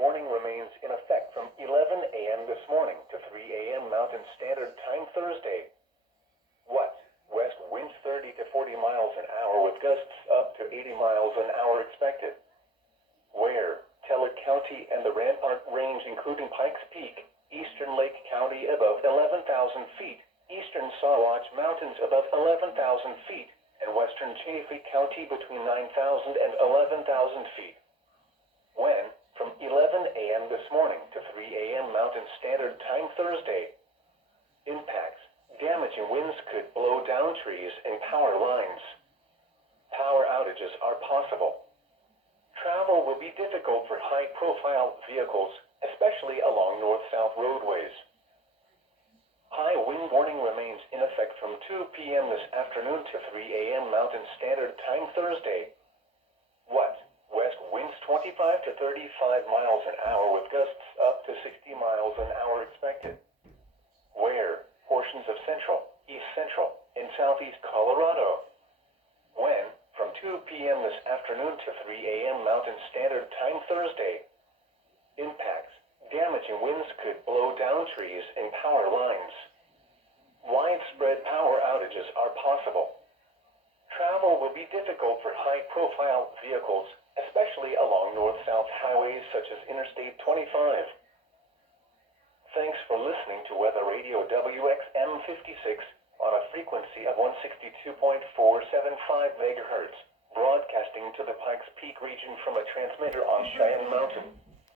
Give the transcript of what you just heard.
warning remains in effect from 11 a.m. this morning to 3 a.m. Mountain Standard Time Thursday. What? West winds 30 to 40 miles an hour with gusts up to 80 miles an hour expected. Where? Teller County and the Rampart Range including Pikes Peak, Eastern Lake County above 11,000 feet, Eastern Sawatch Mountains above 11,000 feet, and Western Chaffee County between 9,000 and 11,000 feet. When? From 11 a.m. this morning to 3 a.m. Mountain Standard Time Thursday. Impacts. Damaging winds could blow down trees and power lines. Power outages are possible. Travel will be difficult for high-profile vehicles, especially along north-south roadways. High wind warning remains in effect from 2 p.m. this afternoon to 3 a.m. Mountain Standard Time Thursday. What? West winds 25 to 35 miles an hour with gusts up to 60 miles an hour expected. Where? Portions of central, east central, and southeast Colorado. When? From 2 p.m. this afternoon to 3 a.m. Mountain Standard Time Thursday. Impacts. Damaging winds could blow down trees and power lines. Widespread power outages are possible. Travel will be difficult for high-profile vehicles, especially along north-south highways such as Interstate 25. Thanks for listening to Weather Radio WXM56 on a frequency of 162.475 MHz, broadcasting to the Pikes Peak region from a transmitter on Cheyenne Mountain.